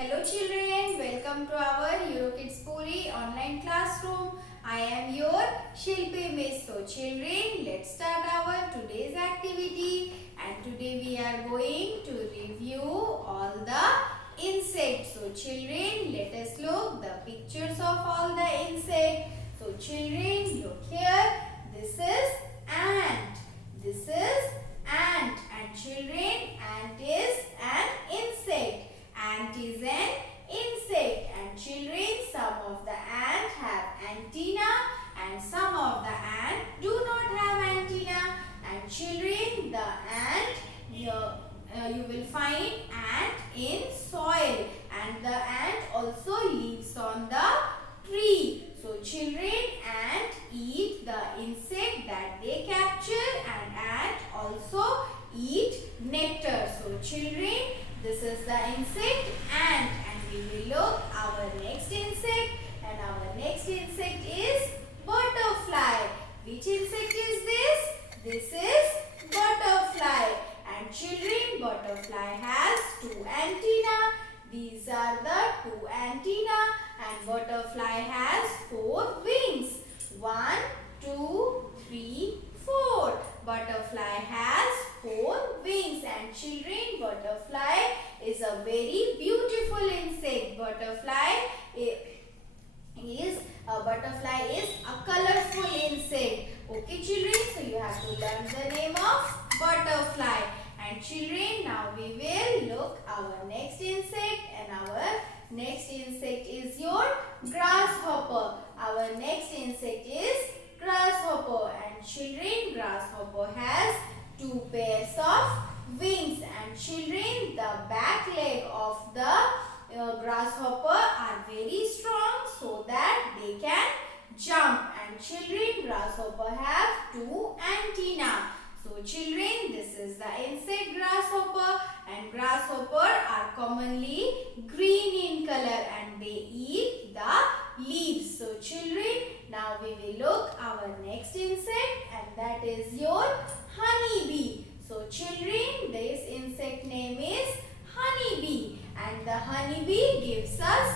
Hello children, welcome to our EuroKids Puri online classroom. I am your Shilpi Miss. So children, let's start our today's activity. And today we are going to review all the insects. So children, let us look the pictures of all the insects. So children, look here. This is ant. This is ant. And children, ant is an insect. Ant is an insect, and children, some of the ant have antenna and some of the ant do not have antenna. And children, the ant you will find ant in soil, and the ant also lives on the tree. So children, ant eat the insect that they capture, and ant also eat nectar. So children, this is the insect ant, and we will look our next insect, and our next insect is butterfly. Which insect is this? This is butterfly. And children, butterfly has two antennae. These are the two antennae, and butterfly has four wings. 1, 2, 3, 4. Butterfly has 4 wings, and children, butterfly is a very beautiful insect. Butterfly is a colorful insect. Okay children, so you have to learn the name of butterfly. And children, now we will look our next insect, and our next insect is your grasshopper. Our next insect is grasshopper, and children, grasshopper has 2 pairs of wings, and children, the back leg of the grasshopper are very strong so that they can jump. And children, grasshopper have 2 antennae. So children, this is the insect grasshopper, and grasshopper are commonly green in color, and they eat the leaves. So children, now we will look our next insect, and that is your honeybee. So children, this insect name is honeybee, and the honeybee gives us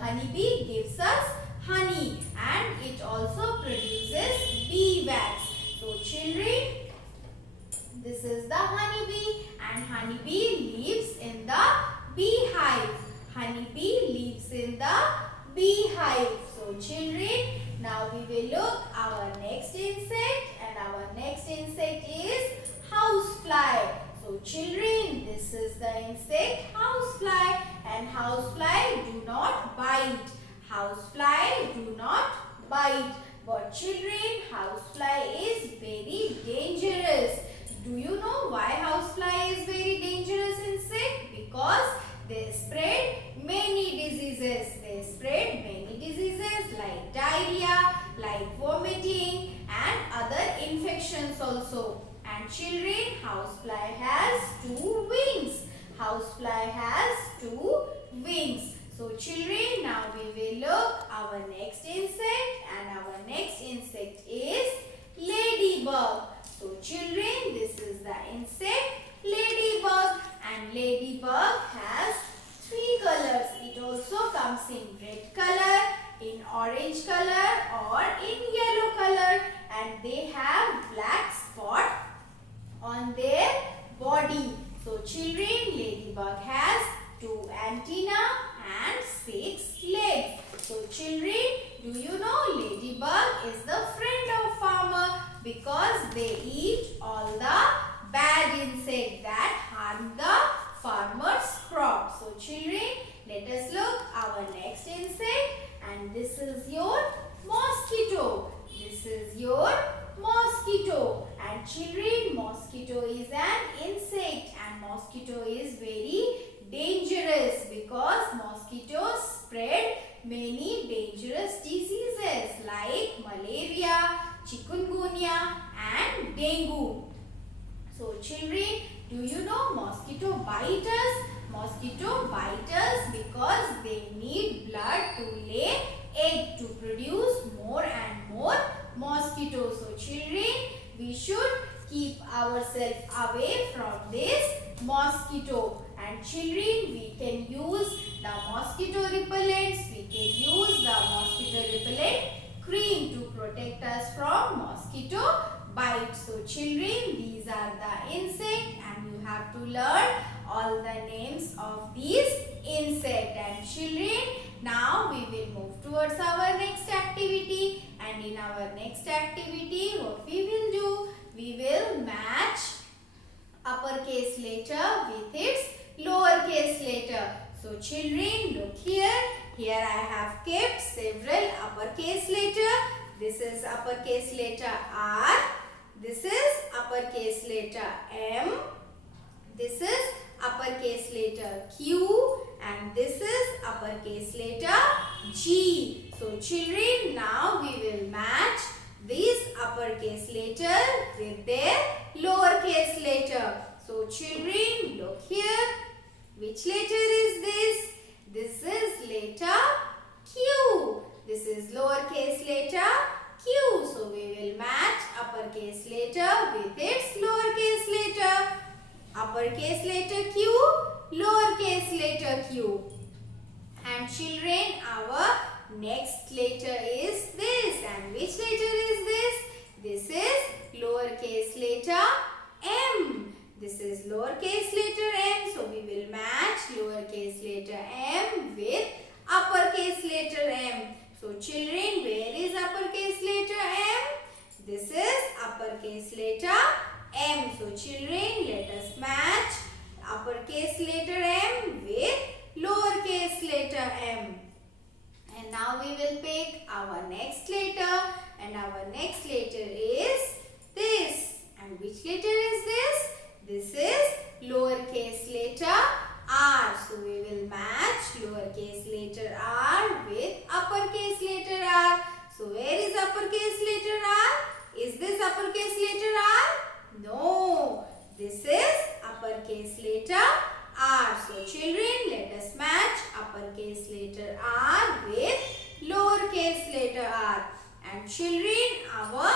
honeybee gives us honey, and it also produces bee wax. So children, this is the honeybee, and honeybee lives in the beehive. Honeybee lives in the beehive. So children, now we will look our next insect, and our next insect is housefly. So children, this is the insect housefly, and housefly do not bite. Housefly do not bite. But children, housefly is very dangerous. Do you know why housefly is very dangerous insect? Because they spread many diseases. They spread many diseases like diarrhea, like vomiting, and other infections also. And children, housefly has 2 wings. Housefly has 2 wings. So children, now we will look our next insect, and our next insect is ladybug. So children, this is the insect ladybug, and ladybug has 3 colors. It also comes in red color, in orange color, or in yellow color, and they have black spot on their body. So children, ladybug has 2 antennae and 6 legs. So children, do you know ladybug is the friend of farmer, because they eat all the bad insects that harm the farmer's crop. So children, let us look our next insect, and this is your mosquito. This is your mosquito, and children, mosquito is an insect, and mosquito is very dangerous because mosquitoes spread many dangerous diseases like malaria, chikungunya, and dengue. So children, do you know mosquito bite us? Mosquito bite us because they need blood to lay egg to produce more and more mosquitoes. So children, we should keep ourselves away from this mosquito. And children, we can use the mosquito repellents. We can use the mosquito repellent cream to protect us from mosquito bite. So children, these are the insect and you have to learn all the names of these insect. And children, now we will move towards our next activity. And in our next activity, what we will do? We will match uppercase letter with its lowercase letter. So children, look here. Here I have kept several uppercase letter. This is uppercase letter R. This is uppercase letter M. This is uppercase letter Q. And this is uppercase letter G. So children, now we will match these uppercase letter with their lowercase letter. So children, look here. Which letter is this? This is letter Q. This is lowercase letter Q. So we will match uppercase letter with its lowercase letter. Uppercase letter Q, lowercase letter Q. And children, our next letter is this. And which letter is this? This is lowercase letter M. This is lowercase letter M. So we will match lowercase letter M with uppercase letter M. So children, where is uppercase letter M? This is uppercase letter M. So children, let us match uppercase letter M with lowercase letter m. And now we will pick our next letter, and our next letter is this. And which letter is this? This is lowercase letter r. So we will match lowercase letter r with uppercase letter r. So where is uppercase letter r? Is this uppercase letter r? No. This is uppercase letter r. So children, let us match uppercase letter r with lowercase letter r. And children, our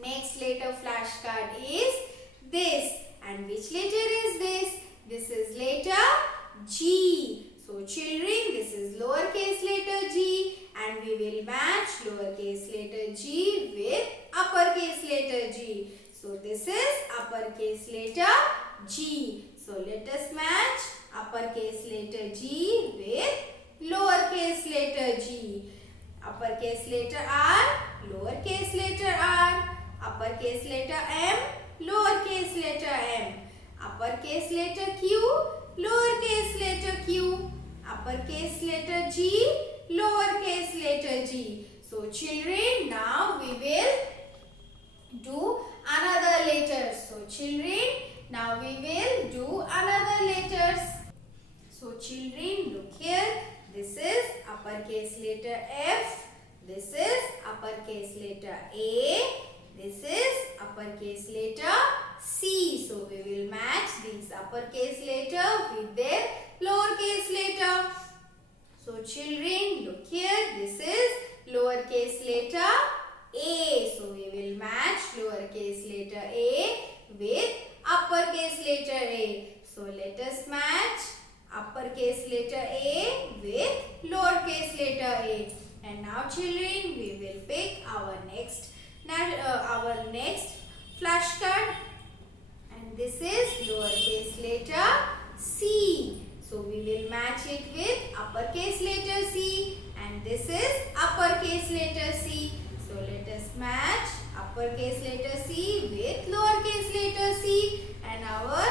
next letter flashcard is this. And which letter is this? This is letter G. So children, this is lowercase letter g, and we will match lowercase letter g with uppercase letter g. So this is uppercase letter G. So let us match uppercase letter G with lowercase letter g. Uppercase letter R, lowercase letter r. Uppercase letter M, lowercase letter m. Uppercase letter Q, lowercase letter q. Uppercase letter G, lowercase letter g. So children, now we will do another letter. So children, now we will do another letters. So children, look here. This is uppercase letter F. This is uppercase letter A. This is uppercase letter C. So we will match these uppercase letter with their lowercase letter. So children, look here. This is lowercase letter A. So we will match lowercase letter A with uppercase letter A. So let us match uppercase letter A with lowercase letter A. And now children, we will pick our next flashcard. And this is lowercase letter C. So we will match it with uppercase letter C. And this is uppercase letter C. So let us match uppercase letter C with lowercase letter c. And our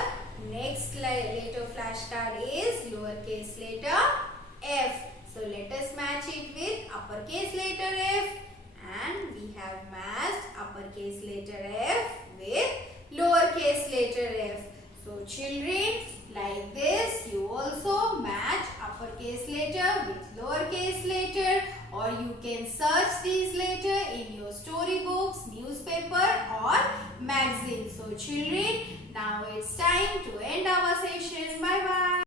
next letter flashcard is lowercase letter f. So let us match it with uppercase letter f. And we have matched uppercase letter f with lowercase letter f. So children, like this, you also match uppercase letter with lowercase letter, or you can search these letter in your storybooks, newspaper or magazine. So children, now it's time to end our session. Bye bye.